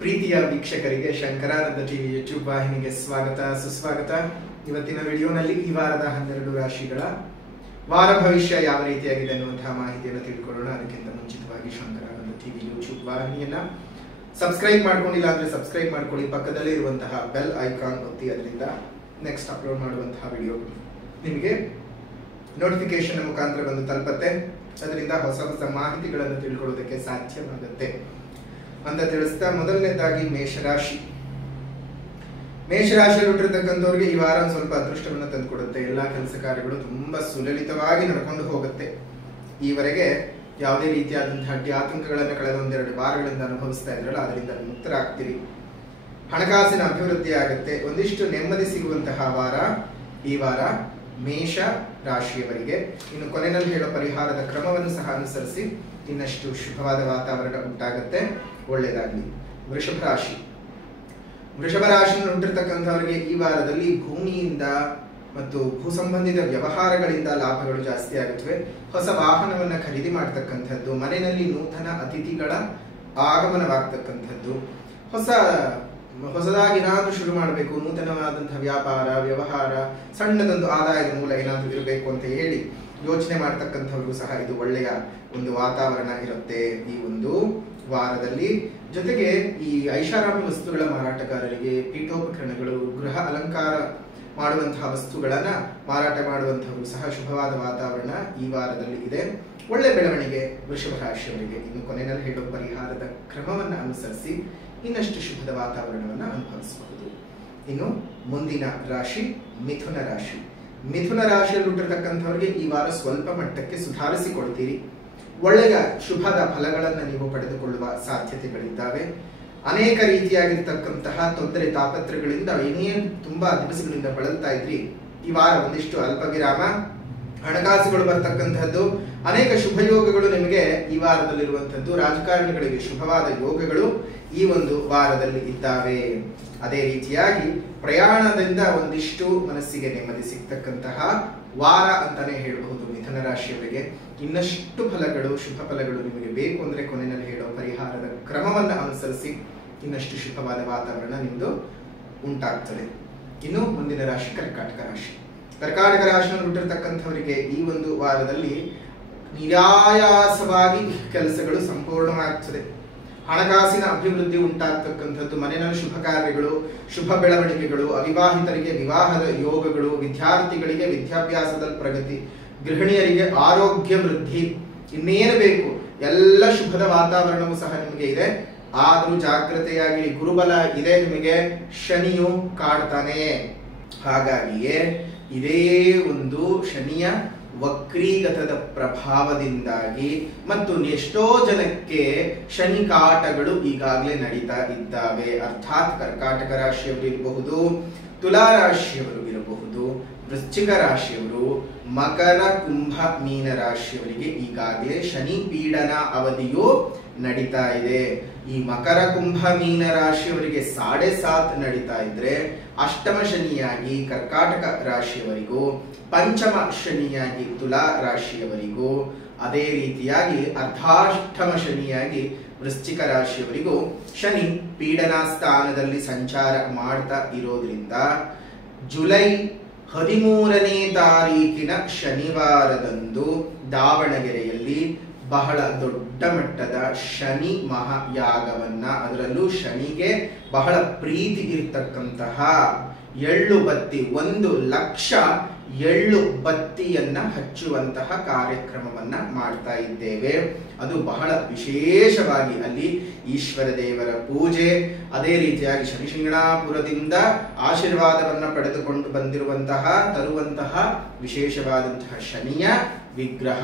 ಪ್ರೀತಿಯ ವೀಕ್ಷಕರಿಗೆ Shankaranand TV YouTube ವಾಹಿನಿಗೆ ಸ್ವಾಗತ ಸುಸ್ವಾಗತ. ಇವತ್ತಿನ ವಿಡಿಯೋನಲ್ಲಿ ಈ ವಾರದ 12 ರಾಶಿಗಳ ವಾರ ಭವಿಷ್ಯ ಯಾವ ರೀತಿಯಾಗಿದೆ ಅನ್ನುವಂತಹ ಮಾಹಿತಿಯನ್ನು ತಿಳ್ಕೊಳ್ಳೋಣ. ಅದಕ್ಕಿಂತ ಮುಂಚಿತವಾಗಿ ಶಂಕರಾನಂದ ಟಿವಿ ಯೂಟ್ಯೂಬ್ ವಾಹಿನಿಯನ್ನ ಸಬ್ಸ್ಕ್ರೈಬ್ ಮಾಡ್ಕೊಂಡಿಲ್ಲ ಅಂದ್ರೆ ಸಬ್ಸ್ಕ್ರೈಬ್ ಮಾಡ್ಕೊಳ್ಳಿ. ಪಕ್ಕದಲ್ಲೇ ಇರುವಂತಹ ಬೆಲ್ ಐಕಾನ್ ಒತ್ತಿ, ಅದರಿಂದ ನೆಕ್ಸ್ಟ್ ಅಪ್ಲೋಡ್ ಮಾಡುವಂತಹ ವಿಡಿಯೋ ನಿಮಗೆ ನೋಟಿಫಿಕೇಶನ್ ಮುಖಾಂತರ ಬಂದು ತಲುಪತ್ತೆ. ಅದರಿಂದ ಹೊಸ ಹೊಸ ಮಾಹಿತಿಗಳನ್ನು ತಿಳ್ಕೊಳ್ಳೋದಕ್ಕೆ ಸಾಧ್ಯವಾಗುತ್ತೆ ಅಂತ ತಿಳಿಸ್ತಾ, ಮೊದಲನೇದಾಗಿ ಮೇಷರಾಶಿ. ಮೇಷರಾಶಿಯಲ್ಲಿ ಹುಟ್ಟಿರ್ತಕ್ಕಂಥವ್ರಿಗೆ ಈ ವಾರ ಸ್ವಲ್ಪ ಅದೃಷ್ಟವನ್ನು ತಂದುಕೊಡುತ್ತೆ. ಎಲ್ಲಾ ಕೆಲಸ ಕಾರ್ಯಗಳು ತುಂಬಾ ಸುಲಲಿತವಾಗಿ ನಡ್ಕೊಂಡು ಹೋಗುತ್ತೆ. ಈವರೆಗೆ ಯಾವುದೇ ರೀತಿಯಾದಂತಹ ಆತಂಕಗಳನ್ನು ಕಳೆದ ಒಂದೆರಡು ವಾರಗಳಿಂದ ಅನುಭವಿಸ್ತಾ ಇದ್ರಲ್ಲ, ಅದರಿಂದ ಮುಕ್ತರಾಗ್ತೀರಿ. ಹಣಕಾಸಿನ ಅಭಿವೃದ್ಧಿ ಆಗುತ್ತೆ. ಒಂದಿಷ್ಟು ನೆಮ್ಮದಿ ಸಿಗುವಂತಹ ವಾರ ಈ ವಾರ ಮೇಷ ರಾಶಿಯವರಿಗೆ. ಇನ್ನು ಕೊನೆಯಲ್ಲಿ ಹೇಳೋ ಪರಿಹಾರದ ಕ್ರಮವನ್ನು ಸಹ ಅನುಸರಿಸಿ ಇನ್ನಷ್ಟು ಶುಭವಾದ ವಾತಾವರಣ ಉಂಟಾಗುತ್ತೆ. ಒಳ್ಳೆಯದಾಗಲಿ. ವೃಷಭ ರಾಶಿ. ವೃಷಭ ರಾಶಿಯಲ್ಲಿ ಹುಟ್ಟಿರ್ತಕ್ಕಂಥವರಿಗೆ ಈ ವಾರದಲ್ಲಿ ಭೂಮಿಯಿಂದ ಮತ್ತು ಭೂ ಸಂಬಂಧಿತ ವ್ಯವಹಾರಗಳಿಂದ ಲಾಭಗಳು ಜಾಸ್ತಿ ಆಗುತ್ತವೆ. ಹೊಸ ವಾಹನವನ್ನ ಖರೀದಿ ಮಾಡತಕ್ಕಂಥದ್ದು, ಮನೆಯಲ್ಲಿ ನೂತನ ಅತಿಥಿಗಳ ಆಗಮನವಾಗ್ತಕ್ಕಂಥದ್ದು, ಹೊಸದಾಗಿ ಏನಾದ್ರೂ ಶುರು ಮಾಡಬೇಕು, ನೂತನವಾದಂತಹ ವ್ಯಾಪಾರ ವ್ಯವಹಾರ, ಸಣ್ಣದೊಂದು ಆದಾಯದ ಮೂಲ ಏನಾದ್ರೂ ಇರಬೇಕು ಅಂತ ಹೇಳಿ ಯೋಚನೆ ಮಾಡ್ತಕ್ಕಂಥವ್ರಿಗೂ ಸಹ ಇದು ಒಳ್ಳೆಯ ಒಂದು ವಾತಾವರಣ ಇರುತ್ತೆ ಈ ಒಂದು ವಾರದಲ್ಲಿ. ಜೊತೆಗೆ ಈ ಐಷಾರಾಮಿ ವಸ್ತುಗಳ ಮಾರಾಟಗಾರರಿಗೆ, ಪೀಠೋಪಕರಣಗಳು, ಗೃಹ ಅಲಂಕಾರ ಮಾಡುವಂತಹ ವಸ್ತುಗಳನ್ನ ಮಾರಾಟ ಮಾಡುವಂತಹವರು ಸಹ ಶುಭವಾದ ವಾತಾವರಣ ಈ ವಾರದಲ್ಲಿ ಇದೆ. ಒಳ್ಳೆ ಬೆಳವಣಿಗೆ ವೃಷಭ ರಾಶಿಯವರಿಗೆ. ಇನ್ನು ಕೊನೆಯಲ್ಲಿ ಹೇಳೋ ಪರಿಹಾರದ ಕ್ರಮವನ್ನು ಅನುಸರಿಸಿ ಇನ್ನಷ್ಟು ಶುಭದ ವಾತಾವರಣವನ್ನು ಅನುಭವಿಸಬಹುದು. ಇನ್ನು ಮುಂದಿನ ರಾಶಿ ಮಿಥುನ ರಾಶಿ. ಮಿಥುನ ರಾಶಿಯಲ್ಲಿ ಹುಟ್ಟಿರ್ತಕ್ಕಂಥವ್ರಿಗೆ ಈ ವಾರ ಸ್ವಲ್ಪ ಮಟ್ಟಕ್ಕೆ ಸುಧಾರಿಸಿಕೊಳ್ತೀರಿ. ಒಳ್ಳೆಯ ಶುಭದ ಫಲಗಳನ್ನು ನೀವು ಪಡೆದುಕೊಳ್ಳುವ ಸಾಧ್ಯತೆಗಳಿದ್ದಾವೆ. ಅನೇಕ ರೀತಿಯಾಗಿರ್ತಕ್ಕಂತಹ ತೊಂದರೆ ತಾಪತ್ರಗಳಿಂದ ಏನೇನು ತುಂಬಾ ದಿವಸಗಳಿಂದ ಬಳಲ್ತಾ ಇದ್ರಿ, ಈ ವಾರ ಒಂದಿಷ್ಟು ಅಲ್ಪ ವಿರಾಮ, ಹಣಕಾಸುಗಳು ಬರ್ತಕ್ಕಂಥದ್ದು, ಅನೇಕ ಶುಭ ಯೋಗಗಳು ನಿಮಗೆ ಈ ವಾರದಲ್ಲಿರುವಂತದ್ದು. ರಾಜಕಾರಣಿಗಳಿಗೆ ಶುಭವಾದ ಯೋಗಗಳು ಈ ಒಂದು ವಾರದಲ್ಲಿ ಇದ್ದಾವೆ. ಅದೇ ರೀತಿಯಾಗಿ ಪ್ರಯಾಣದಿಂದ ಒಂದಿಷ್ಟು ಮನಸ್ಸಿಗೆ ನೆಮ್ಮದಿ ಸಿಗ್ತಕ್ಕಂತಹ ವಾರ ಅಂತಾನೆ ಹೇಳಬಹುದು ಮಿಥುನ ರಾಶಿಯವರಿಗೆ. ಇನ್ನಷ್ಟು ಫಲಗಳು, ಶುಭ ಫಲಗಳು ನಿಮಗೆ ಬೇಕು ಅಂದ್ರೆ ಕೊನೆಯಲ್ಲಿ ಹೇಳೋ ಪರಿಹಾರದ ಕ್ರಮವನ್ನ ಅನುಸರಿಸಿ ಇನ್ನಷ್ಟು ಶುಭವಾದ ವಾತಾವರಣ ನಿಮ್ದು ಉಂಟಾಗ್ತದೆ. ಇನ್ನು ಮುಂದಿನ ರಾಶಿ ಕರ್ಕಾಟಕ ರಾಶಿ. ಕರ್ಕಾಟಕ ರಾಶಿಯಲ್ಲಿ ಹುಟ್ಟಿರ್ತಕ್ಕಂಥವರಿಗೆ ಈ ಒಂದು ವಾರದಲ್ಲಿ ನಿರಾಯಾಸವಾಗಿ ಕೆಲಸಗಳು ಸಂಪೂರ್ಣವಾಗ್ತದೆ. ಹಣಕಾಸಿನ ಅಭಿವೃದ್ಧಿ ಉಂಟಾಗ್ತಕ್ಕಂಥದ್ದು, ಮನೆಯಲ್ಲಿ ಶುಭ ಕಾರ್ಯಗಳು, ಶುಭ ಬೆಳವಣಿಗೆಗಳು, ಅವಿವಾಹಿತರಿಗೆ ವಿವಾಹದ ಯೋಗಗಳು, ವಿದ್ಯಾರ್ಥಿಗಳಿಗೆ ವಿದ್ಯಾಭ್ಯಾಸದಲ್ಲಿ ಪ್ರಗತಿ, ಗೃಹಿಣಿಯರಿಗೆ ಆರೋಗ್ಯ ವೃದ್ಧಿ, ಇನ್ನೇನು ಬೇಕು ಎಲ್ಲ ಶುಭದ ವಾತಾವರಣವೂ ಸಹ ನಿಮಗೆ ಇದೆ. ಆದ್ರೂ ಜಾಗ್ರತೆಯಾಗಿ, ಗುರುಬಲ ಇದೆ ನಿಮಗೆ, ಶನಿಯು ಕಾಡ್ತಾನೆ. ಹಾಗಾಗಿಯೇ ಇದೇ ಒಂದು ಶನಿಯ ವಕ್ರೀಗತದ ಪ್ರಭಾವದಿಂದಾಗಿ ಮತ್ತು ಎಷ್ಟೋ ಜನಕ್ಕೆ ಶನಿ ಕಾಟಗಳು ಈಗಾಗಲೇ ನಡೀತಾ ಇದ್ದಾವೆ. ಅರ್ಥಾತ್ ಕರ್ಕಾಟಕ ರಾಶಿಯವರು ಇರಬಹುದು, ತುಲಾ ರಾಶಿಯವರು ಇರಬಹುದು, ವೃಶ್ಚಿಕ ರಾಶಿಯವರು, ಮಕರ ಕುಂಭ ಮೀನ ರಾಶಿಯವರಿಗೆ ಈಗಾಗಲೇ ಶನಿ ಪೀಡನ ಅವಧಿಯು ನಡೀತಾ ಇದೆ. ಈ ಮಕರ ಕುಂಭ ಮೀನ ರಾಶಿಯವರಿಗೆ 7.5 ನಡೀತಾ ಇದ್ರೆ, ಅಷ್ಟಮ ಶನಿಯಾಗಿ ಕರ್ಕಾಟಕ ರಾಶಿಯವರಿಗೂ, ಪಂಚಮ ಶನಿಯಾಗಿ ತುಲಾ ರಾಶಿಯವರಿಗೂ, ಅದೇ ರೀತಿಯಾಗಿ ಅರ್ಧಾಷ್ಟಮ ಶನಿಯಾಗಿ ವೃಶ್ಚಿಕ ರಾಶಿಯವರಿಗೂ ಶನಿ ಪೀಡನಾ ಸ್ಥಾನದಲ್ಲಿ ಸಂಚಾರ ಮಾಡ್ತಾ ಇರೋದ್ರಿಂದ ಜುಲೈ 13ನೇ ತಾರೀಕಿನ ಶನಿವಾರದಂದು ದಾವಣಗೆರೆಯಲ್ಲಿ ಬಹಳ ದೊಡ್ಡ ಮಟ್ಟದ ಶನಿ ಮಹಾಯಾಗವನ್ನ, ಅದರಲ್ಲೂ ಶನಿಗೆ ಬಹಳ ಪ್ರೀತಿ ಇರತಕ್ಕಂತಹ ಎಳ್ಳು ಬತ್ತಿ, 1 ಲಕ್ಷ ಎಳ್ಳು ಬತ್ತಿಯನ್ನ ಹಚ್ಚುವಂತಹ ಕಾರ್ಯಕ್ರಮವನ್ನ ಮಾಡ್ತಾ ಇದ್ದೇವೆ. ಅದು ಬಹಳ ವಿಶೇಷವಾಗಿ ಅಲ್ಲಿ ಈಶ್ವರ ದೇವರ ಪೂಜೆ, ಅದೇ ರೀತಿಯಾಗಿ ಶನಿಶಿಂಗಣಾಪುರದಿಂದ ಆಶೀರ್ವಾದವನ್ನ ಪಡೆದುಕೊಂಡು ತರುವಂತಹ ವಿಶೇಷವಾದಂತಹ ಶನಿಯ ವಿಗ್ರಹ,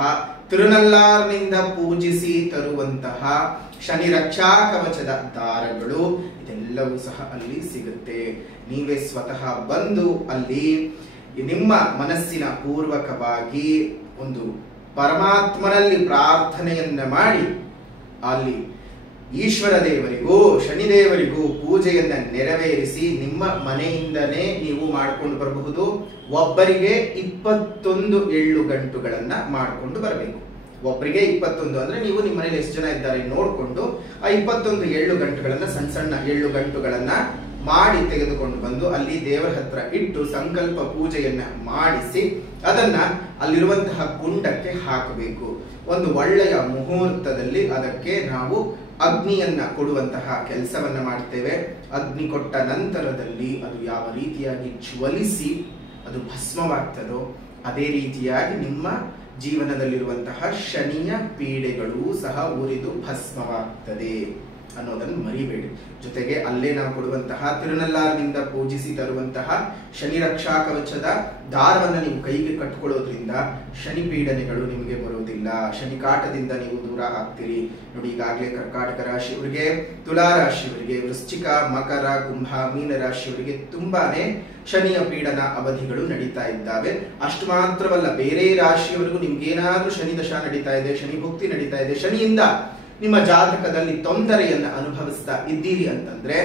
ತಿರುನಲ್ಲಾರ್ನಿಂದ ಪೂಜಿಸಿ ತರುವಂತಹ ಶನಿ ರಕ್ಷಾ ಕವಚದ ದಾರಗಳು, ಇದೆಲ್ಲವೂ ಸಹ ಅಲ್ಲಿ ಸಿಗುತ್ತೆ. ನೀವೇ ಸ್ವತಃ ಬಂದು ಅಲ್ಲಿ ನಿಮ್ಮ ಮನಸ್ಸಿನ ಪೂರ್ವಕವಾಗಿ ಒಂದು ಪರಮಾತ್ಮನಲ್ಲಿ ಪ್ರಾರ್ಥನೆಯನ್ನ ಮಾಡಿ ಅಲ್ಲಿ ಈಶ್ವರ ದೇವರಿಗೂ ಶನಿದೇವರಿಗೂ ಪೂಜೆಯನ್ನ ನೆರವೇರಿಸಿ ನಿಮ್ಮ ಮನೆಯಿಂದನೇ ನೀವು ಮಾಡಿಕೊಂಡು ಬರಬಹುದು. ಒಬ್ಬರಿಗೆ 21 ಎಳ್ಳು ಗಂಟುಗಳನ್ನ ಮಾಡಿಕೊಂಡು ಬರಬೇಕು. ಒಬ್ಬರಿಗೆ 21 ಅಂದ್ರೆ ನೀವು ನಿಮ್ಮ ಮನೇಲಿ ಎಷ್ಟು ಜನ ಇದ್ದಾರೆ ನೋಡ್ಕೊಂಡು ಆ 21 ಎಳ್ಳು ಗಂಟುಗಳನ್ನ ಸಣ್ಣ ಸಣ್ಣ ಎಳ್ಳು ಗಂಟುಗಳನ್ನ ಮಾಡಿ ತೆಗೆದುಕೊಂಡು ಬಂದು ಅಲ್ಲಿ ದೇವರ ಹತ್ರ ಇಟ್ಟು ಸಂಕಲ್ಪ ಪೂಜೆಯನ್ನ ಮಾಡಿಸಿ ಅದನ್ನ ಅಲ್ಲಿರುವಂತಹ ಕುಂಡಕ್ಕೆ ಹಾಕಬೇಕು. ಒಂದು ಒಳ್ಳೆಯ ಮುಹೂರ್ತದಲ್ಲಿ ಅದಕ್ಕೆ ನಾವು ಅಗ್ನಿಯನ್ನ ಕೊಡುವಂತಹ ಕೆಲಸವನ್ನ ಮಾಡ್ತೇವೆ. ಅಗ್ನಿ ಕೊಟ್ಟ ನಂತರದಲ್ಲಿ ಅದು ಯಾವ ರೀತಿಯಾಗಿ ಜ್ವಲಿಸಿ ಅದು ಭಸ್ಮವಾಗ್ತದೋ ಅದೇ ರೀತಿಯಾಗಿ ನಿಮ್ಮ ಜೀವನದಲ್ಲಿರುವಂತಹ ಶನಿಯ ಪೀಡೆಗಳು ಸಹ ಉರಿದು ಭಸ್ಮವಾಗ್ತದೆ ಅನ್ನೋದನ್ನು ಮರಿಬೇಡಿ. ಜೊತೆಗೆ ಅಲ್ಲೇ ನಾವು ಕೊಡುವಂತಹ ತಿರುನಲ್ಲಾರಿನಿಂದ ಪೂಜಿಸಿ ತರುವಂತಹ ಶನಿ ರಕ್ಷಾ ಕವಚದ ದಾರವನ್ನ ನೀವು ಕೈಗೆ ಕಟ್ಕೊಳ್ಳೋದ್ರಿಂದ ಶನಿ ಪೀಡನೆಗಳು ನಿಮಗೆ ಬರುವುದಿಲ್ಲ. ಶನಿ ಕಾಟದಿಂದ ನೀವು ದೂರ ಆಗ್ತೀರಿ. ನೋಡಿ, ಈಗಾಗಲೇ ಕರ್ಕಾಟಕ ರಾಶಿಯವರಿಗೆ, ತುಲಾ ರಾಶಿಯವರಿಗೆ, ವೃಶ್ಚಿಕ, ಮಕರ, ಕುಂಭ, ಮೀನ ರಾಶಿಯವರಿಗೆ ತುಂಬಾನೇ ಶನಿಯ ಪೀಡನ ಅವಧಿಗಳು ನಡೀತಾ ಇದ್ದಾವೆ. ಅಷ್ಟು ಮಾತ್ರವಲ್ಲ, ಬೇರೆ ರಾಶಿಯವರಿಗೂ ನಿಮ್ಗೇನಾದ್ರೂ ಶನಿ ದಶಾ ನಡೀತಾ ಇದೆ, ಶನಿ ಭುಕ್ತಿ ನಡೀತಾ ಇದೆ, ಶನಿಯಿಂದ ನಿಮ್ಮ ಜಾತಕದಲ್ಲಿ ತೊಂದರೆಯನ್ನು ಅನುಭವಿಸ್ತಾ ಇದ್ದೀರಿ ಅಂತಂದ್ರೆ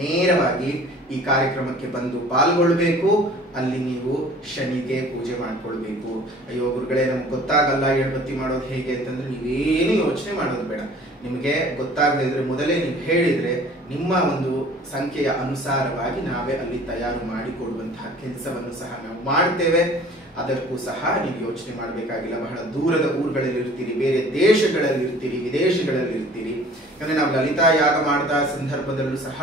ನೇರವಾಗಿ ಈ ಕಾರ್ಯಕ್ರಮಕ್ಕೆ ಬಂದು ಪಾಲ್ಗೊಳ್ಬೇಕು. ಅಲ್ಲಿ ನೀವು ಶನಿಗೆ ಪೂಜೆ ಮಾಡ್ಕೊಳ್ಬೇಕು. ಅಯ್ಯೋ ಗುರುಗಳೇ, ನಮ್ಗೆ ಗೊತ್ತಾಗಲ್ಲ ಎಳ್ಬತ್ತಿ ಮಾಡೋದು ಹೇಗೆ ಅಂತಂದ್ರೆ ನೀವೇನು ಯೋಚನೆ ಮಾಡೋದು ಬೇಡ. ನಿಮಗೆ ಗೊತ್ತಾಗದೇ ಇದ್ರೆ ಮೊದಲೇ ನೀವು ಹೇಳಿದ್ರೆ ನಿಮ್ಮ ಒಂದು ಸಂಖ್ಯೆಯ ಅನುಸಾರವಾಗಿ ನಾವೇ ಅಲ್ಲಿ ತಯಾರು ಮಾಡಿಕೊಡುವಂತಹ ಕೆಲಸವನ್ನು ಸಹ ನಾವು ಮಾಡ್ತೇವೆ. ಅದಕ್ಕೂ ಸಹ ನೀವು ಯೋಚನೆ ಮಾಡಬೇಕಾಗಿಲ್ಲ. ಬಹಳ ದೂರದ ಊರುಗಳಲ್ಲಿ ಇರ್ತೀರಿ, ಬೇರೆ ದೇಶಗಳಲ್ಲಿ ಇರ್ತೀರಿ, ವಿದೇಶಗಳಲ್ಲಿ ಇರ್ತೀರಿ. ಯಾಕಂದ್ರೆ ನಾವು ಲಲಿತಾ ಯಾಗ ಮಾಡಿದ ಸಂದರ್ಭದಲ್ಲೂ ಸಹ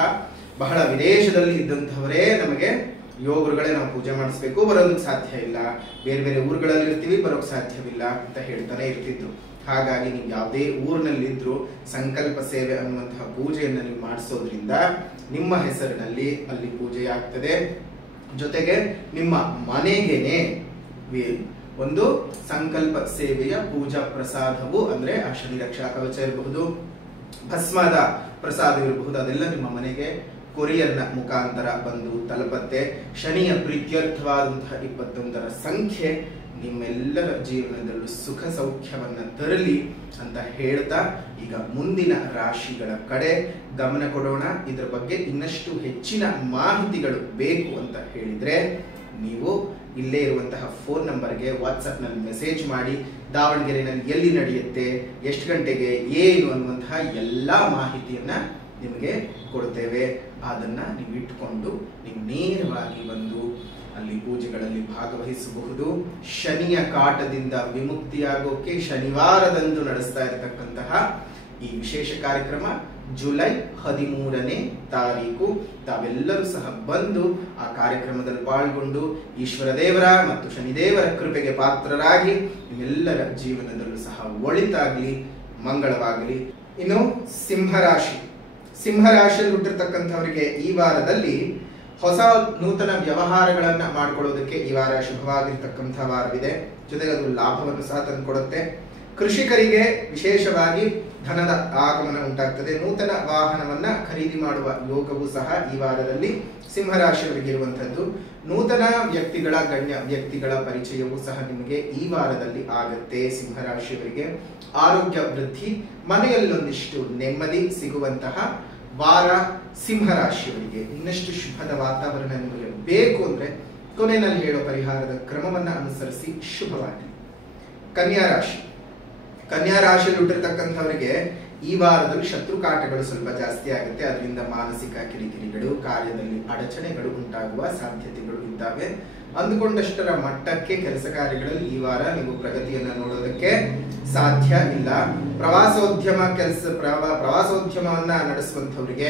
ಬಹಳ ವಿದೇಶದಲ್ಲಿ ಇದ್ದಂಥವರೇ ನಮಗೆ ಯೋಗರುಗಳೇ ನಾವು ಪೂಜೆ ಮಾಡಿಸ್ಬೇಕು, ಬರೋದಕ್ಕೆ ಸಾಧ್ಯ ಇಲ್ಲ, ಬೇರೆ ಬೇರೆ ಊರುಗಳಲ್ಲಿ ಇರ್ತೀವಿ, ಬರೋಕ್ ಸಾಧ್ಯವಿಲ್ಲ ಅಂತ ಹೇಳ್ತಾನೆ ಇರ್ತಿದ್ರು. ಹಾಗಾಗಿ ನೀವು ಯಾವುದೇ ಊರಿನಲ್ಲಿದ್ರು ಸಂಕಲ್ಪ ಸೇವೆ ಅನ್ನುವಂತಹ ಪೂಜೆಯನ್ನು ನೀವು ಮಾಡಿಸೋದ್ರಿಂದ ನಿಮ್ಮ ಹೆಸರಿನಲ್ಲಿ ಅಲ್ಲಿ ಪೂಜೆ ಆಗ್ತದೆ. ಜೊತೆಗೆ ನಿಮ್ಮ ಮನೆಗೆನೆ ಒಂದು ಸಂಕಲ್ಪ ಸೇವೆಯ ಪೂಜಾ ಪ್ರಸಾದವು ಅಂದ್ರೆ ಆ ಶನಿ ರಕ್ಷಾ ಕವಚ ಇರಬಹುದು, ಭಸ್ಮದ ಪ್ರಸಾದ ಇರಬಹುದು, ಅದೆಲ್ಲ ನಿಮ್ಮ ಮನೆಗೆ ಕೊರಿಯರ್ನ ಮುಖಾಂತರ ಬಂದು ತಲುಪತ್ತೆ. ಶನಿಯ ಪ್ರೀತ್ಯರ್ಥವಾದಂತಹ 21ರ ಸಂಖ್ಯೆ ನಿಮ್ಮೆಲ್ಲರ ಜೀವನದಲ್ಲೂ ಸುಖ ಸೌಖ್ಯವನ್ನ ತರಲಿ ಅಂತ ಹೇಳ್ತಾ ಈಗ ಮುಂದಿನ ರಾಶಿಗಳ ಕಡೆ ಗಮನ ಕೊಡೋಣ. ಇದರ ಬಗ್ಗೆ ಇನ್ನಷ್ಟು ಹೆಚ್ಚಿನ ಮಾಹಿತಿಗಳು ಬೇಕು ಅಂತ ಹೇಳಿದ್ರೆ ನೀವು ಇಲ್ಲೇ ಇರುವಂತಹ ಫೋನ್ ನಂಬರ್ಗೆ ವಾಟ್ಸ್ಆಪ್ ನಲ್ಲಿ ಮೆಸೇಜ್ ಮಾಡಿ. ದಾವಣಗೆರೆನಲ್ಲಿ ಎಲ್ಲಿ ನಡೆಯುತ್ತೆ, ಎಷ್ಟು ಗಂಟೆಗೆ, ಏನು ಅನ್ನುವಂತಹ ಎಲ್ಲಾ ಮಾಹಿತಿಯನ್ನ ನಿಮಗೆ ಕೊಡ್ತೇವೆ. ಅದನ್ನ ನೀವು ಇಟ್ಕೊಂಡು ನೀವು ನೇರವಾಗಿ ಬಂದು ಅಲ್ಲಿ ಪೂಜೆಗಳಲ್ಲಿ ಭಾಗವಹಿಸಬಹುದು. ಶನಿಯ ಕಾಟದಿಂದ ವಿಮುಕ್ತಿಯಾಗೋಕೆ ಶನಿವಾರದಂದು ನಡೆಸ್ತಾ ಇರತಕ್ಕಂತಹ ಈ ವಿಶೇಷ ಕಾರ್ಯಕ್ರಮ ಜುಲೈ 13ನೇ ತಾರೀಕು. ತಾವೆಲ್ಲರೂ ಸಹ ಬಂದು ಆ ಕಾರ್ಯಕ್ರಮದಲ್ಲಿ ಪಾಲ್ಗೊಂಡು ಈಶ್ವರ ದೇವರ ಮತ್ತು ಶನಿದೇವರ ಕೃಪೆಗೆ ಪಾತ್ರರಾಗಿ ನಿಮ್ಮೆಲ್ಲರ ಜೀವನದಲ್ಲೂ ಸಹ ಒಳಿತಾಗ್ಲಿ, ಮಂಗಳವಾಗಲಿ. ಇನ್ನು ಸಿಂಹರಾಶಿ, ಸಿಂಹರಾಶಿಯಲ್ಲಿ ಹುಟ್ಟಿರ್ತಕ್ಕಂಥವರಿಗೆ ಈ ವಾರದಲ್ಲಿ ಹೊಸ ನೂತನ ವ್ಯವಹಾರಗಳನ್ನ ಮಾಡ್ಕೊಳ್ಳೋದಕ್ಕೆ ಈ ವಾರ ಶುಭವಾಗಿರ್ತಕ್ಕಂಥ ವಾರವಿದೆ. ಜೊತೆಗೆ ಅದು ಲಾಭವನ್ನು ಸಹ ತಂದುಕೊಡುತ್ತೆ. ಕೃಷಿಕರಿಗೆ ವಿಶೇಷವಾಗಿ ಧನದ ಆಗಮನ ಉಂಟಾಗ್ತದೆ. ನೂತನ ವಾಹನವನ್ನ ಖರೀದಿ ಮಾಡುವ ಯೋಗವೂ ಸಹ ಈ ವಾರದಲ್ಲಿ ಸಿಂಹರಾಶಿಯವರಿಗೆ ಇರುವಂತದ್ದು. ನೂತನ ವ್ಯಕ್ತಿಗಳ, ಗಣ್ಯ ವ್ಯಕ್ತಿಗಳ ಪರಿಚಯವೂ ಸಹ ನಿಮಗೆ ಈ ವಾರದಲ್ಲಿ ಆಗತ್ತೆ. ಸಿಂಹರಾಶಿಯವರಿಗೆ ಆರೋಗ್ಯ ವೃದ್ಧಿ, ಮನೆಯಲ್ಲೊಂದಿಷ್ಟು ನೆಮ್ಮದಿ ಸಿಗುವಂತಹ ವಾರ ಸಿಂಹರಾಶಿಯವರಿಗೆ. ಇನ್ನಷ್ಟು ಶುಭದ ವಾತಾವರಣ ನಿಮಗೆ ಬೇಕು ಅಂದ್ರೆ ಕೊನೆಯಲ್ಲಿ ಹೇಳೋ ಪರಿಹಾರದ ಕ್ರಮವನ್ನ ಅನುಸರಿಸಿ ಶುಭವಾಗಲಿ. ಕನ್ಯಾ ರಾಶಿ, ಕನ್ಯಾ ರಾಶಿಯಲ್ಲಿ ಹುಟ್ಟಿರ್ತಕ್ಕಂಥವರಿಗೆ ಈ ವಾರದಲ್ಲಿ ಶತ್ರು ಕಾಟಗಳು ಸ್ವಲ್ಪ ಜಾಸ್ತಿ ಆಗುತ್ತೆ. ಅದರಿಂದ ಮಾನಸಿಕ ಕಿರಿಕಿರಿಗಳು, ಕಾರ್ಯದಲ್ಲಿ ಅಡಚಣೆಗಳು ಉಂಟಾಗುವ ಸಾಧ್ಯತೆಗಳು ಇದ್ದಾವೆ. ಅಂದುಕೊಂಡಷ್ಟರ ಮಟ್ಟಕ್ಕೆ ಕೆಲಸ ಕಾರ್ಯಗಳಲ್ಲಿ ಈ ವಾರ ನೀವು ಪ್ರಗತಿಯನ್ನ ನೋಡೋದಕ್ಕೆ ಸಾಧ್ಯ ಇಲ್ಲ. ಪ್ರವಾಸೋದ್ಯಮವನ್ನ ನಡೆಸುವಂತವರಿಗೆ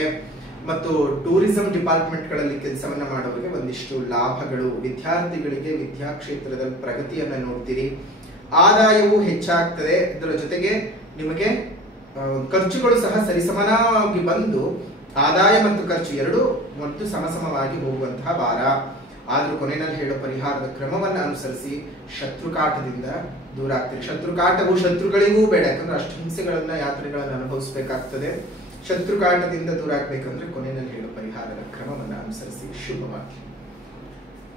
ಮತ್ತು ಟೂರಿಸಂ ಡಿಪಾರ್ಟ್ಮೆಂಟ್ ಗಳಲ್ಲಿ ಕೆಲಸವನ್ನ ಮಾಡೋರಿಗೆ ಒಂದಿಷ್ಟು ಲಾಭಗಳು. ವಿದ್ಯಾರ್ಥಿಗಳಿಗೆ ವಿದ್ಯಾ ಕ್ಷೇತ್ರದಲ್ಲಿ ಪ್ರಗತಿಯನ್ನ ನೋಡ್ತೀರಿ. ಆದಾಯವು ಹೆಚ್ಚಾಗ್ತದೆ. ಇದರ ಜೊತೆಗೆ ನಿಮಗೆ ಖರ್ಚುಗಳು ಸಹ ಸರಿಸಮಾನವಾಗಿ ಬಂದು ಆದಾಯ ಮತ್ತು ಖರ್ಚು ಎರಡೂ ಮತ್ತು ಸಮಸಮವಾಗಿ ಹೋಗುವಂತಹ ವಾರ. ಆದ್ರೂ ಕೊನೆಯಲ್ಲಿ ಹೇಳೋ ಪರಿಹಾರದ ಕ್ರಮವನ್ನ ಅನುಸರಿಸಿ ಶತ್ರುಕಾಟದಿಂದ ದೂರ ಆಗ್ತೀರಿ. ಶತ್ರುಕಾಟವು ಶತ್ರುಗಳಿಗೂ ಬೇಡ, ಯಾಕಂದ್ರೆ ಅಷ್ಟು ಹಿಂಸೆಗಳನ್ನ, ಯಾತ್ರೆಗಳನ್ನ ಅನುಭವಿಸಬೇಕಾಗ್ತದೆ. ಶತ್ರುಕಾಟದಿಂದ ದೂರ ಆಗ್ಬೇಕಂದ್ರೆ ಕೊನೆಯಲ್ಲಿ ಹೇಳೋ ಪರಿಹಾರದ ಕ್ರಮವನ್ನ ಅನುಸರಿಸಿ ಶುಭವಾಗಿ.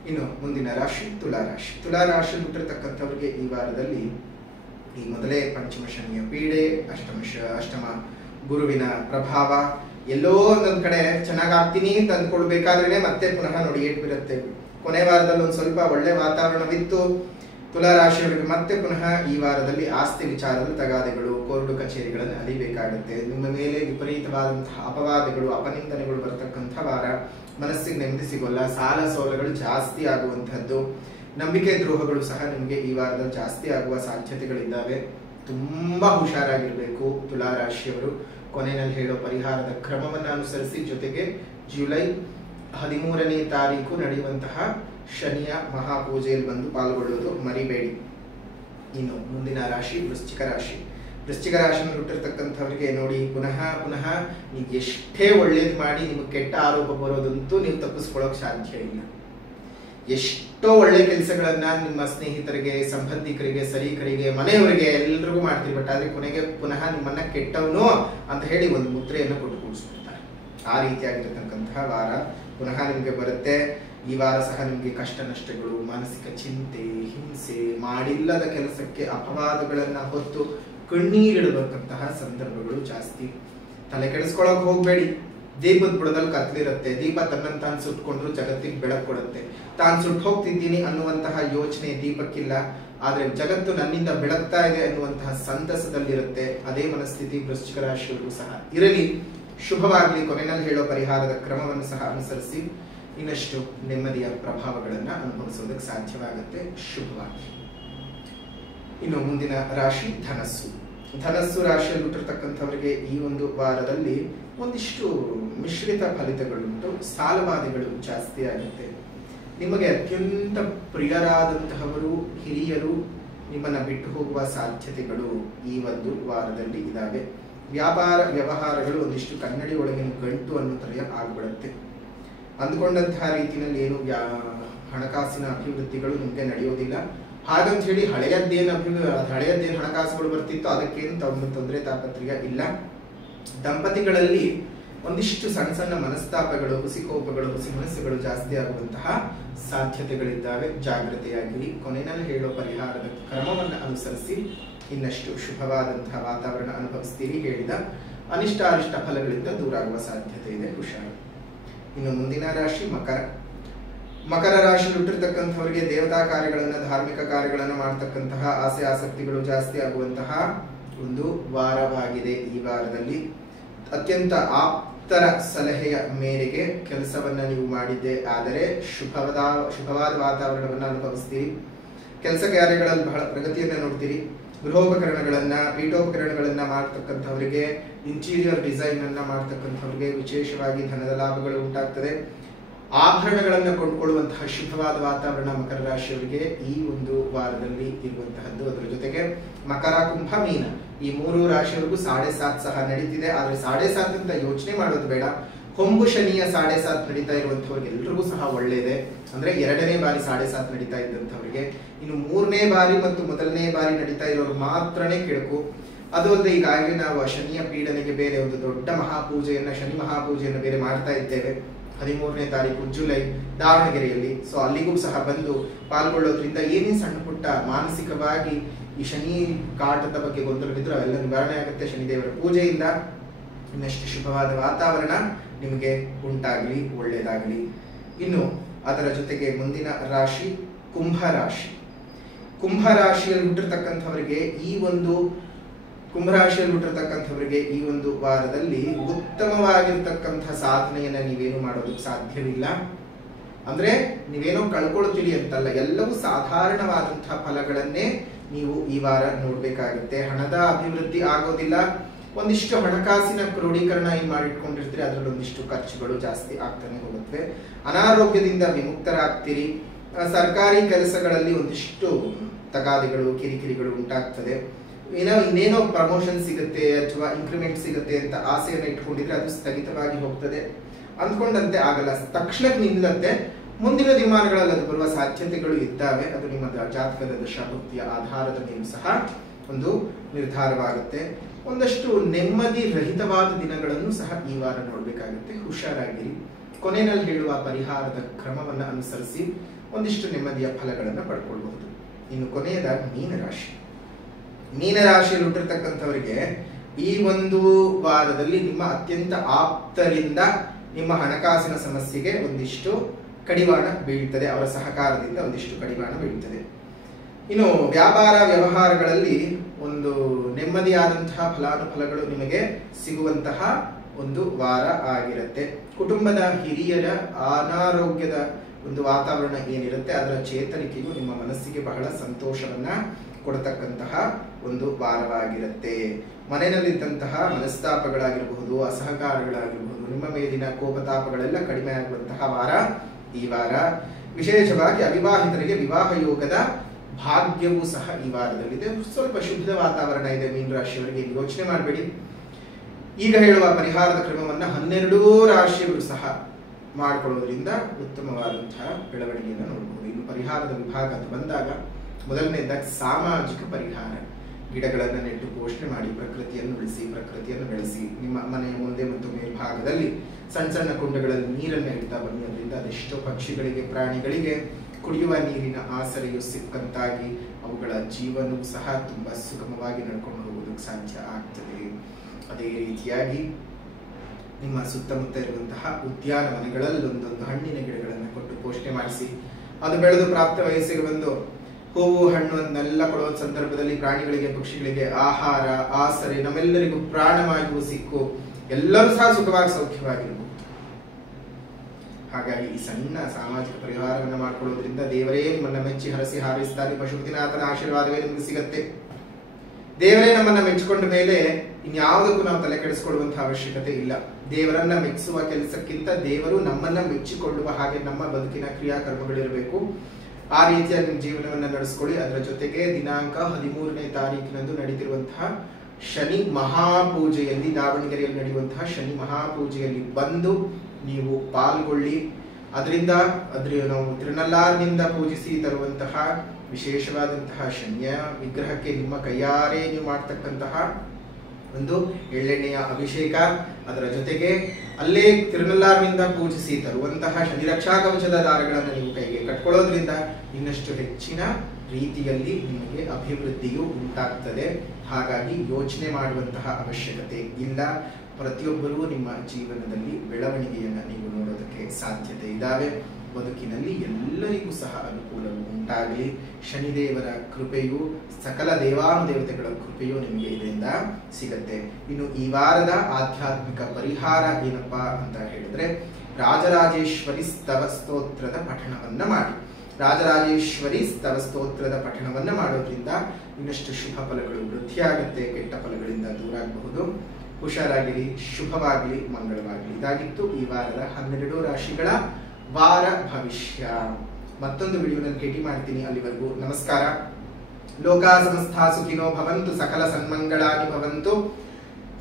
ಇನ್ನು ಮುಂದಿನ ರಾಶಿ ತುಲಾ ರಾಶಿ. ತುಲಾ ರಾಶಿ ಹುಟ್ಟಿರ್ತಕ್ಕಂಥವ್ರಿಗೆ ಈ ವಾರದಲ್ಲಿ ಈ ಮೊದಲೇ ಪಂಚಮ ಶನಿಯ ಪೀಡೆ, ಅಷ್ಟಮ ಗುರುವಿನ ಪ್ರಭಾವ, ಎಲ್ಲೋ ಒಂದೊಂದ್ ಕಡೆ ಚೆನ್ನಾಗಾಗ್ತೀನಿ ಅಂತ ಅಂದ್ಕೊಳ್ಬೇಕಾದ್ರೆ ಮತ್ತೆ ಪುನಃ ನೋಡಿ ಏಟ್ ಬಿರುತ್ತೆ. ಕೊನೆ ವಾರದಲ್ಲಿ ಒಂದ್ ಸ್ವಲ್ಪ ಒಳ್ಳೆ ವಾತಾವರಣವಿತ್ತು, ತುಲಾ ರಾಶಿಯವರಿಗೆ ಮತ್ತೆ ಪುನಃ ಈ ವಾರದಲ್ಲಿ ಆಸ್ತಿ ವಿಚಾರದ ತಗಾದೆಗಳು, ಕೋರ್ಟು ಕಚೇರಿಗಳನ್ನು ಅಲಿಬೇಕಾಗುತ್ತೆ. ನಿಮ್ಮ ಮೇಲೆ ವಿಪರೀತವಾದಂತಹ ಅಪವಾದಗಳು, ಅಪನಿಂದನೆಗಳು ಬರತಕ್ಕಂಥ ವಾರ. ಮನಸ್ಸಿಗೆ ನೆಮ್ಮದಿ ಸಿಗೋಲ್ಲ, ಸಾಲ ಸೋಲಗಳು ಜಾಸ್ತಿ ಆಗುವಂತಹದ್ದು, ನಂಬಿಕೆ ದ್ರೋಹಗಳು ಸಹ ನಿಮಗೆ ಈ ವಾರದಲ್ಲಿ ಜಾಸ್ತಿ ಆಗುವ ಸಾಧ್ಯತೆಗಳಿದ್ದಾವೆ. ತುಂಬಾ ಹುಷಾರಾಗಿರ್ಬೇಕು ತುಲಾ ರಾಶಿಯವರು. ಕೊನೆಯಲ್ಲಿ ಹೇಳೋ ಪರಿಹಾರದ ಕ್ರಮವನ್ನು ಅನುಸರಿಸಿ, ಜೊತೆಗೆ ಜುಲೈ 13ನೇ ತಾರೀಕು ನಡೆಯುವಂತಹ ಶನಿಯ ಮಹಾಪೂಜೆಯಲ್ಲಿ ಬಂದು ಪಾಲ್ಗೊಳ್ಳುವುದು ಮರಿಬೇಡಿ. ಇನ್ನು ಮುಂದಿನ ರಾಶಿ ವೃಶ್ಚಿಕ ರಾಶಿ. ವೃಶ್ಚಿಕ ರಾಶಿಯನ್ನು ಹುಟ್ಟಿರ್ತಕ್ಕಂಥವರಿಗೆ ನೋಡಿ, ಪುನಃ ನೀವು ಎಷ್ಟೇ ಒಳ್ಳೇದು ಮಾಡಿ ನಿಮಗೆ ಕೆಟ್ಟ ಆರೋಪ ಬರೋದಂತೂ ನೀವು ತಪ್ಪಿಸ್ಕೊಳ್ಳೋಕೆ ಸಾಧ್ಯ ಇಲ್ಲ. ಎಷ್ಟೋ ಒಳ್ಳೆ ಕೆಲಸಗಳನ್ನ ನಿಮ್ಮ ಸ್ನೇಹಿತರಿಗೆ, ಸಂಬಂಧಿಕರಿಗೆ, ಸರೀಕರಿಗೆ, ಮನೆಯವರಿಗೆ ಎಲ್ರಿಗೂ ಮಾಡ್ತೀರಿ. ಬಟ್ ಆದ್ರೆ ಕೊನೆಗೆ ಪುನಃ ನಿಮ್ಮನ್ನ ಕೆಟ್ಟವನು ಅಂತ ಹೇಳಿ ಒಂದು ಮುದ್ರೆಯನ್ನು ಕೊಟ್ಟು ಕೂಡಿಸ್ಬಿಡ್ತಾರೆ. ಆ ರೀತಿಯಾಗಿರ್ತಕ್ಕಂತಹ ವಾರ ಪುನಃ ನಿಮಗೆ ಬರುತ್ತೆ. ಈ ವಾರ ಸಹ ನಿಮಗೆ ಕಷ್ಟ ನಷ್ಟಗಳು, ಮಾನಸಿಕ ಚಿಂತೆ, ಹಿಂಸೆ, ಮಾಡಿಲ್ಲದ ಕೆಲಸಕ್ಕೆ ಅಪವಾದಗಳನ್ನ ಹೊತ್ತು ಕಣ್ಣೀರಿಡಬೇಕಂತಹ ಸಂದರ್ಭಗಳು ಜಾಸ್ತಿ. ತಲೆ ಕೆಡಿಸ್ಕೊಳಕ್ ಹೋಗ್ಬೇಡಿ. ದೀಪದ ಬುಡದಲ್ಲಿ ಕತ್ಲಿರುತ್ತೆ. ದೀಪ ತನ್ನನ್ನು ತಾನು ಸುಟ್ಕೊಂಡ್ರು ಜಗತ್ತಿಗೆ ಬೆಳಕು ಕೊಡುತ್ತೆ. ತಾನು ಸುಟ್ಟು ಹೋಗ್ತಿದ್ದೀನಿ ಅನ್ನುವಂತಹ ಯೋಚನೆ ದೀಪಕ್ಕಿಲ್ಲ, ಆದ್ರೆ ಜಗತ್ತು ನನ್ನಿಂದ ಬೆಳಗ್ತಾ ಇದೆ ಅನ್ನುವಂತಹ ಸಂತಸದಲ್ಲಿರುತ್ತೆ. ಅದೇ ಮನಸ್ಥಿತಿ ವೃಶ್ಚಿಕ ರಾಶಿಯವರಿಗೂ ಸಹ ಇರಲಿ. ಶುಭವಾಗ್ಲಿ. ಕೊನೆಯಲ್ಲಿ ಹೇಳೋ ಪರಿಹಾರದ ಕ್ರಮವನ್ನು ಸಹ ಅನುಸರಿಸಿ ಇನ್ನಷ್ಟು ನೆಮ್ಮದಿಯ ಪ್ರಭಾವಗಳನ್ನ ಅನುಭವಿಸೋದಕ್ಕೆ ಸಾಧ್ಯವಾಗುತ್ತೆ. ಶುಭವಾಗಿ. ಇನ್ನು ಮುಂದಿನ ರಾಶಿ ಧನಸ್ಸು. ಧನಸ್ಸು ರಾಶಿಯಲ್ಲಿ ಹುಟ್ಟಿರ್ತಕ್ಕಂಥವರಿಗೆ ಈ ಒಂದು ವಾರದಲ್ಲಿ ಒಂದಿಷ್ಟು ಮಿಶ್ರಿತ ಫಲಿತಗಳುಂಟು. ಸಾಲಬಾಧೆಗಳು ಜಾಸ್ತಿ ಆಗುತ್ತೆ. ನಿಮಗೆ ಅತ್ಯಂತ ಪ್ರಿಯರಾದಂತಹವರು, ಹಿರಿಯರು ನಿಮ್ಮನ್ನ ಬಿಟ್ಟು ಹೋಗುವ ಸಾಧ್ಯತೆಗಳು ಈ ಒಂದು ವಾರದಲ್ಲಿ ಇದಾವೆ. ವ್ಯಾಪಾರ ವ್ಯವಹಾರಗಳು ಒಂದಿಷ್ಟು ಕನ್ನಡಿ ಒಳಗಿನ ಗಂಟು ಅನ್ನೋ ತರ ಆಗ್ಬಿಡುತ್ತೆ. ಅಂದ್ಕೊಂಡಂತಹ ರೀತಿಯಲ್ಲಿ ಏನು ಹಣಕಾಸಿನ ಅಭಿವೃದ್ಧಿಗಳು ನಿಮಗೆ ನಡೆಯೋದಿಲ್ಲ. ಹಾಗಂತ ಹೇಳಿ ಹಳೆಯದ್ದೇನು ಹಣಕಾಸುಗಳು ಬರ್ತಿತ್ತು ಅದಕ್ಕೇನು ತೊಂದರೆ ತಾಪತ್ರಿಯ ಇಲ್ಲ. ದಂಪತಿಗಳಲ್ಲಿ ಒಂದಿಷ್ಟು ಸಣ್ಣ ಸಣ್ಣ ಮನಸ್ತಾಪಗಳು, ಹುಸಿಕೋಪಗಳು, ಹುಸಿ ಮನಸ್ಸುಗಳು ಜಾಸ್ತಿ ಆಗುವಂತಹ ಸಾಧ್ಯತೆಗಳಿದ್ದಾವೆ. ಜಾಗೃತೆಯಾಗಿರಿ. ಕೊನೆಯಲ್ಲಿ ಹೇಳೋ ಪರಿಹಾರದ ಕ್ರಮವನ್ನು ಅನುಸರಿಸಿ ಇನ್ನಷ್ಟು ಶುಭವಾದಂತಹ ವಾತಾವರಣ ಅನುಭವಿಸ್ತೀರಿ. ಹೇಳಿದ ಅನಿಷ್ಟ ಅನಿಷ್ಟ ಫಲಗಳಿಂದ ದೂರ ಆಗುವ ಸಾಧ್ಯತೆ ಇದೆ. ಹುಷಾರು. ಇನ್ನು ಮುಂದಿನ ರಾಶಿ ಮಕರ. ಮಕರ ರಾಶಿಯಲ್ಲಿ ಹುಟ್ಟಿರ್ತಕ್ಕಂಥವರಿಗೆ ದೇವತಾ ಕಾರ್ಯಗಳನ್ನ, ಧಾರ್ಮಿಕ ಕಾರ್ಯಗಳನ್ನ ಮಾಡ್ತಕ್ಕಂತಹ ಆಸೆ ಆಸಕ್ತಿಗಳು ಜಾಸ್ತಿ ಆಗುವಂತಹ ಒಂದು ವಾರವಾಗಿದೆ. ಈ ವಾರದಲ್ಲಿ ಅತ್ಯಂತ ಆಪ್ತರ ಸಲಹೆಯ ಮೇರೆಗೆ ಕೆಲಸವನ್ನ ನೀವು ಮಾಡಿದ್ದೆ ಆದರೆ ಶುಭವಾದ ವಾತಾವರಣವನ್ನ ಅನುಭವಿಸ್ತೀರಿ. ಕೆಲಸ ಕಾರ್ಯಗಳಲ್ಲಿ ಬಹಳ ಪ್ರಗತಿಯನ್ನ ನೋಡ್ತೀರಿ. ಗೃಹೋಪಕರಣಗಳನ್ನ, ಪೀಠೋಪಕರಣಗಳನ್ನ ಮಾಡ್ತಕ್ಕಂಥವರಿಗೆ, ಇಂಟೀರಿಯರ್ ಡಿಸೈನ್ ಅನ್ನ ಮಾಡ್ತಕ್ಕಂಥವ್ರಿಗೆ ವಿಶೇಷವಾಗಿ ಧನದ ಲಾಭಗಳು ಉಂಟಾಗ್ತದೆ. ಆಭರಣಗಳನ್ನ ಕೊಂಡ್ಕೊಳ್ಳುವಂತಹ ಶುಭವಾದ ವಾತಾವರಣ ಮಕರ ರಾಶಿಯವರಿಗೆ ಈ ಒಂದು ವಾರದಲ್ಲಿ ಇರುವಂತಹದ್ದು. ಅದರ ಜೊತೆಗೆ ಮಕರ, ಕುಂಭ, ಮೀನ ಈ ಮೂರು ರಾಶಿಯವರೆಗೂ 7.5 ಸಹ ನಡೀತಿದೆ. ಆದ್ರೆ 7.5 ಅಂತ ಯೋಚನೆ ಮಾಡೋದು ಬೇಡ. ಹೊಂಬು ಶನಿಯ 7.5 ನಡೀತಾ ಇರುವಂತವ್ರಿಗೆ ಎಲ್ರಿಗೂ ಸಹ ಒಳ್ಳೇದೆ. ಅಂದ್ರೆ 2ನೇ ಬಾರಿ 7.5 ನಡೀತಾ ಇದ್ದಂಥವ್ರಿಗೆ. ಇನ್ನು 3ನೇ ಬಾರಿ ಮತ್ತು ಮೊದಲನೇ ಬಾರಿ ನಡೀತಾ ಇರೋರು ಮಾತ್ರನೇ ಕೆಡುಕು. ಅದು ಅಲ್ಲದೆ ಈಗಾಗಲೇ ನಾವು ಶನಿಯ ಪೀಡನೆಗೆ ಬೇರೆ ಒಂದು ದೊಡ್ಡ ಮಹಾಪೂಜೆಯನ್ನ, ಶನಿ ಮಹಾಪೂಜೆಯನ್ನು ಬೇರೆ ಮಾಡ್ತಾ ಇದ್ದೇವೆ 13ನೇ ತಾರೀಕು ಜುಲೈ ದಾವಣಗೆರೆಯಲ್ಲಿ. ಸೊ ಅಲ್ಲಿಗೂ ಸಹ ಬಂದು ಪಾಲ್ಗೊಳ್ಳೋದ್ರಿಂದ ಏನೇ ಸಣ್ಣ ಪುಟ್ಟ ಮಾನಸಿಕವಾಗಿ ಈ ಶನಿ ಕಾಟದ ಬಗ್ಗೆ ಗೊಂದಲವಿದ್ರು ಅವೆಲ್ಲ ನಿವಾರಣೆ ಆಗುತ್ತೆ ಶನಿದೇವರ ಪೂಜೆಯಿಂದ. ಇನ್ನಷ್ಟು ಶುಭವಾದ ವಾತಾವರಣ ನಿಮಗೆ ಉಂಟಾಗಲಿ, ಒಳ್ಳೆಯದಾಗಲಿ. ಇನ್ನು ಅದರ ಜೊತೆಗೆ ಮುಂದಿನ ರಾಶಿ ಕುಂಭ ರಾಶಿ. ಕುಂಭ ರಾಶಿಯಲ್ಲಿ ಹುಟ್ಟಿರ್ತಕ್ಕಂಥವರಿಗೆ ಈ ಒಂದು ವಾರದಲ್ಲಿ ಉತ್ತಮವಾಗಿರ್ತಕ್ಕಂಥ ಸಾಧನೆಯನ್ನ ನೀವೇನು ಮಾಡೋದಕ್ಕೆ ಸಾಧ್ಯವಿಲ್ಲ. ಅಂದ್ರೆ ನೀವೇನೋ ಕಳ್ಕೊಳ್ತೀರಿ ಅಂತಲ್ಲ, ಎಲ್ಲವೂ ಸಾಧಾರಣವಾದಂತಹ ಫಲಗಳನ್ನೇ ನೀವು ಈ ವಾರ ನೋಡ್ಬೇಕಾಗುತ್ತೆ. ಹಣದ ಅಭಿವೃದ್ಧಿ ಆಗೋದಿಲ್ಲ. ಒಂದಿಷ್ಟು ಹಣಕಾಸಿನ ಕ್ರೋಢೀಕರಣ ಏನ್ ಮಾಡಿಟ್ಕೊಂಡಿರ್ತೀರಿ ಅದರಲ್ಲಿ ಒಂದಿಷ್ಟು ಖರ್ಚುಗಳು ಜಾಸ್ತಿ ಆಗ್ತಾನೆ ಹೋಗುತ್ತವೆ. ಅನಾರೋಗ್ಯದಿಂದ ವಿಮುಕ್ತರಾಗ್ತೀರಿ. ಸರ್ಕಾರಿ ಕೆಲಸಗಳಲ್ಲಿ ಒಂದಿಷ್ಟು ತಗಾದಿಗಳು, ಕಿರಿಕಿರಿಗಳು ಉಂಟಾಗ್ತದೆ. ಇನ್ನೇನೋ ಪ್ರಮೋಷನ್ ಸಿಗುತ್ತೆ ಅಥವಾ ಇನ್ಕ್ರಿಮೆಂಟ್ ಸಿಗುತ್ತೆ ಅಂತ ಆಸೆಯನ್ನು ಇಟ್ಕೊಂಡಿದ್ರೆ ಅದು ಸ್ಥಗಿತವಾಗಿ ಹೋಗ್ತದೆ. ಅಂದ್ಕೊಂಡಂತೆ ಆಗಲ್ಲ, ತಕ್ಷಣಕ್ಕೆ ನಿಲ್ಲತ್ತೆ. ಮುಂದಿನ ದಿನಮಾನಗಳಲ್ಲಿ ಅದು ಬರುವ ಸಾಧ್ಯತೆಗಳು ಇದ್ದಾವೆ. ಅದು ನಿಮ್ಮ ಜಾತಕದ ದಶಾಭುಕ್ತಿಯ ಆಧಾರದ ಮೇಲೂ ಸಹ ಒಂದು ನಿರ್ಧಾರವಾಗುತ್ತೆ. ಒಂದಷ್ಟು ನೆಮ್ಮದಿ ರಹಿತವಾದ ದಿನಗಳನ್ನು ಸಹ ಈ ವಾರ ನೋಡ್ಬೇಕಾಗುತ್ತೆ. ಹುಷಾರಾಗಿರಿ. ಕೊನೆಯಲ್ಲಿ ಹೇಳುವ ಪರಿಹಾರದ ಕ್ರಮವನ್ನು ಅನುಸರಿಸಿ ಒಂದಿಷ್ಟು ನೆಮ್ಮದಿಯ ಫಲಗಳನ್ನು ಪಡ್ಕೊಳ್ಬಹುದು. ಇನ್ನು ಕೊನೆಯದಾಗಿ ಮೀನರಾಶಿ. ಮೀನರಾಶಿಯಲ್ಲಿ ಹುಟ್ಟಿರ್ತಕ್ಕಂಥವರಿಗೆ ಈ ಒಂದು ವಾರದಲ್ಲಿ ನಿಮ್ಮ ಅತ್ಯಂತ ಆಪ್ತರಿಂದ ನಿಮ್ಮ ಹಣಕಾಸಿನ ಸಮಸ್ಯೆಗೆ ಒಂದಿಷ್ಟು ಕಡಿವಾಣ ಬೀಳ್ತದೆ. ಅವರ ಸಹಕಾರದಿಂದ ಒಂದಿಷ್ಟು ಕಡಿವಾಣ ಬೀಳ್ತದೆ. ಇನ್ನು ವ್ಯಾಪಾರ ವ್ಯವಹಾರಗಳಲ್ಲಿ ಒಂದು ನೆಮ್ಮದಿಯಾದಂತಹ ಫಲಾನುಫಲಗಳು ನಿಮಗೆ ಸಿಗುವಂತಹ ಒಂದು ವಾರ ಆಗಿರುತ್ತೆ. ಕುಟುಂಬದ ಹಿರಿಯರ ಅನಾರೋಗ್ಯದ ಒಂದು ವಾತಾವರಣ ಏನಿರುತ್ತೆ ಅದರ ಚೇತರಿಕೆಯು ನಿಮ್ಮ ಮನಸ್ಸಿಗೆ ಬಹಳ ಸಂತೋಷವನ್ನ ಕೊಡತಕ್ಕಂತಹ ಒಂದು ವಾರವಾಗಿರುತ್ತೆ. ಮನೆಯಲ್ಲಿದ್ದಂತಹ ಮನಸ್ತಾಪಗಳಾಗಿರಬಹುದು, ಅಸಹಕಾರಗಳಾಗಿರಬಹುದು, ನಿಮ್ಮ ಮೇಲಿನ ಕೋಪತಾಪಗಳೆಲ್ಲ ಕಡಿಮೆ ಆಗುವಂತಹ ವಾರ ಈ ವಾರ. ವಿಶೇಷವಾಗಿ ಅವಿವಾಹಿತರಿಗೆ ವಿವಾಹ ಯೋಗದ ಭಾಗ್ಯವೂ ಸಹ ಈ ವಾರದಲ್ಲಿದೆ. ಸ್ವಲ್ಪ ಶುದ್ಧ ವಾತಾವರಣ ಇದೆ ಮೀನ ರಾಶಿಯವರಿಗೆ, ಯೋಚನೆ ಮಾಡಬೇಡಿ. ಈಗ ಹೇಳುವ ಪರಿಹಾರದ ಕ್ರಮವನ್ನ 12 ರಾಶಿಯವರು ಸಹ ಮಾಡಿಕೊಳ್ಳೋದ್ರಿಂದ ಉತ್ತಮವಾದಂತಹ ಬೆಳವಣಿಗೆಯನ್ನು ನೋಡಬಹುದು. ಇನ್ನು ಪರಿಹಾರದ ವಿಭಾಗ ಅಂತ ಬಂದಾಗ ಮೊದಲನೇದಾಗಿ ಸಾಮಾಜಿಕ ಪರಿಹಾರ. ಗಿಡಗಳನ್ನು ನೆಟ್ಟು ಪೋಷಣೆ ಮಾಡಿ ಪ್ರಕೃತಿಯನ್ನು ಉಳಿಸಿ, ಪ್ರಕೃತಿಯನ್ನು ಬೆಳೆಸಿ. ನಿಮ್ಮ ಮನೆಯ ಮುಂದೆ ಮತ್ತು ಮೇಲ್ಭಾಗದಲ್ಲಿ ಸಣ್ಣ ಸಣ್ಣ ಕುಂಡಗಳಲ್ಲಿ ನೀರನ್ನು ಇಡ್ತಾ ಬನ್ನಿ. ಅದರಿಂದ ಅದೆಷ್ಟೋ ಪಕ್ಷಿಗಳಿಗೆ, ಪ್ರಾಣಿಗಳಿಗೆ ಕುಡಿಯುವ ನೀರಿನ ಆಸರೆಯು ಸಿಕ್ಕಂತಾಗಿ ಅವುಗಳ ಜೀವನವೂ ಸಹ ತುಂಬಾ ಸುಗಮವಾಗಿ ನಡ್ಕೊಂಡು ಹೋಗೋದಕ್ಕೆ ಸಾಧ್ಯ ಆಗ್ತದೆ. ಅದೇ ರೀತಿಯಾಗಿ ನಿಮ್ಮ ಸುತ್ತಮುತ್ತ ಇರುವಂತಹ ಉದ್ಯಾನವನಗಳಲ್ಲಿ ಒಂದೊಂದು ಹಣ್ಣಿನ ಗಿಡಗಳನ್ನು ಕೊಟ್ಟು ಪೋಷಣೆ ಮಾಡಿಸಿ, ಅದು ಬೆಳೆದು ಪ್ರಾಪ್ತ ವಯಸ್ಸಿಗೆ ಬಂದು ಹೂವು ಹಣ್ಣು ಅದನ್ನೆಲ್ಲ ಕೊಡುವ ಸಂದರ್ಭದಲ್ಲಿ ಪ್ರಾಣಿಗಳಿಗೆ, ಪಕ್ಷಿಗಳಿಗೆ ಆಹಾರ, ಆಸರೆ, ನಮ್ಮೆಲ್ಲರಿಗೂ ಪ್ರಾಣವಾಯುವು ಸಿಕ್ಕು ಎಲ್ಲರೂ ಸಹ ಸುಖವಾಗಿ ಸೌಖ್ಯವಾಗಿರಬಹುದು. ಹಾಗಾಗಿ ಈ ಸಣ್ಣ ಸಾಮಾಜಿಕ ಪರಿಹಾರವನ್ನು ಮಾಡಿಕೊಳ್ಳೋದ್ರಿಂದ ದೇವರೇ ನಿಮ್ಮನ್ನ ಮೆಚ್ಚಿ ಹರಸಿ ಹಾರೈಸ್ತಾನೆ. ಪಶುಪತಿನಾಥನ ಆಶೀರ್ವಾದವೇ ನಿಮಗೆ ಸಿಗತ್ತೆ. ದೇವರೇ ನಮ್ಮನ್ನ ಮೆಚ್ಚಿಕೊಂಡ ಮೇಲೆ ಇನ್ಯಾವುದಕ್ಕೂ ನಾವು ತಲೆ ಕೆಡಿಸಿಕೊಳ್ಳುವಂತಹ ಅವಶ್ಯಕತೆ ಇಲ್ಲ. ದೇವರನ್ನ ಮೆಚ್ಚಿಸುವ ಕೆಲಸಕ್ಕಿಂತ ದೇವರು ನಮ್ಮನ್ನ ಮೆಚ್ಚಿಕೊಳ್ಳುವ ಹಾಗೆ ನಮ್ಮ ಬದುಕಿನ ಕ್ರಿಯಾಕರ್ಮಗಳಿರಬೇಕು. ಆ ರೀತಿಯ ನಿಮ್ಮ ಜೀವನವನ್ನ ನಡೆಸ್ಕೊಳ್ಳಿ. ಅದರ ಜೊತೆಗೆ ದಿನಾಂಕ 13ನೇ ತಾರೀಕಿನಂದು ನಡೀತಿರುವಂತಹ ಶನಿ ಮಹಾಪೂಜೆಯಲ್ಲಿ, ದಾವಣಗೆರೆಯಲ್ಲಿ ನಡೆಯುವಂತಹ ಶನಿ ಮಹಾಪೂಜೆಯಲ್ಲಿ ಬಂದು ನೀವು ಪಾಲ್ಗೊಳ್ಳಿ. ಅದರಿಂದ ನಾವು ತಿರುನಲ್ಲಾರ್ನಿಂದ ಪೂಜಿಸಿ ತರುವಂತಹ ವಿಶೇಷವಾದಂತಹ ಶನಿಯ ವಿಗ್ರಹಕ್ಕೆ ನಿಮ್ಮ ಕೈಯಾರೆ ನೀವು ಮಾಡ್ತಕ್ಕಂತಹ ಒಂದು ಎಳ್ಳೆಣ್ಣೆಯ ಅಭಿಷೇಕ, ಅದರ ಜೊತೆಗೆ ಅಲ್ಲೇ ತಿರುನಲ್ಲಾರ್ನಿಂದ ಪೂಜಿಸಿ ತರುವಂತಹ ಶನಿ ರಕ್ಷಾ ಕವಚದ ದಾರಗಳನ್ನು ನೀವು ಕೈಗೆ ಕಟ್ಕೊಳ್ಳೋದ್ರಿಂದ ಇನ್ನಷ್ಟು ಹೆಚ್ಚಿನ ರೀತಿಯಲ್ಲಿ ನಿಮಗೆ ಅಭಿವೃದ್ಧಿಯು ಉಂಟಾಗ್ತದೆ. ಹಾಗಾಗಿ ಯೋಚನೆ ಮಾಡುವಂತಹ ಅವಶ್ಯಕತೆ ಇಲ್ಲ. ಪ್ರತಿಯೊಬ್ಬರೂ ನಿಮ್ಮ ಜೀವನದಲ್ಲಿ ಬೆಳವಣಿಗೆಯನ್ನು ನೀವು ನೋಡೋದಕ್ಕೆ ಸಾಧ್ಯತೆ ಇದ್ದಾವೆ. ಬದುಕಿನಲ್ಲಿ ಎಲ್ಲರಿಗೂ ಸಹ ಅನುಕೂಲವು ಉಂಟಾಗಲಿ. ಶನಿದೇವರ ಕೃಪೆಯು, ಸಕಲ ದೇವಾನುದೇವತೆಗಳ ಕೃಪೆಯು ನಿಮಗೆ ಇದರಿಂದ ಸಿಗತ್ತೆ. ಇನ್ನು ಈ ವಾರದ ಆಧ್ಯಾತ್ಮಿಕ ಪರಿಹಾರ ಏನಪ್ಪಾ ಅಂತ ಹೇಳಿದ್ರೆ, ರಾಜರಾಜೇಶ್ವರಿ ಸ್ತವ ಸ್ತೋತ್ರದ ಪಠಣವನ್ನ ಮಾಡಿ. ರಾಜರಾಜೇಶ್ವರಿ ಸ್ತವ ಸ್ತೋತ್ರದ ಪಠಣವನ್ನ ಮಾಡೋದ್ರಿಂದ ಇನ್ನಷ್ಟು ಶುಭ ಫಲಗಳು ವೃದ್ಧಿಯಾಗುತ್ತೆ, ಕೆಟ್ಟ ಫಲಗಳಿಂದ ದೂರ ಆಗಬಹುದು. ಹುಷಾರಾಗಿರಿ, ಶುಭವಾಗಲಿ, ಮಂಗಳವಾಗಲಿ. ಇದಾಗಿತ್ತು ಈ ವಾರದ 12 ರಾಶಿಗಳ ವಾರ ಭವಿಷ್ಯ. ಮತ್ತೊಂದು ವಿಡಿಯೋನಲ್ಲಿ ಭೇಟಿ ಮಾಡ್ತೀನಿ. ಅಲ್ಲಿವರೆಗೂ ನಮಸ್ಕಾರ. ಲೋಕಾ ಸಮಸ್ತಾ ಸುಖಿನೋ ಭವಂತು, ಸಕಲ ಸನ್ಮಂಗಳಾನಿ ಭವಂತು,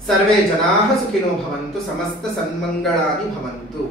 ಸರ್ವೇ ಜನಾಃ ಸುಖಿನೋ ಭವಂತು, ಸಮಸ್ತ ಸನ್ಮಂಗಳಾನಿ ಭವಂತು.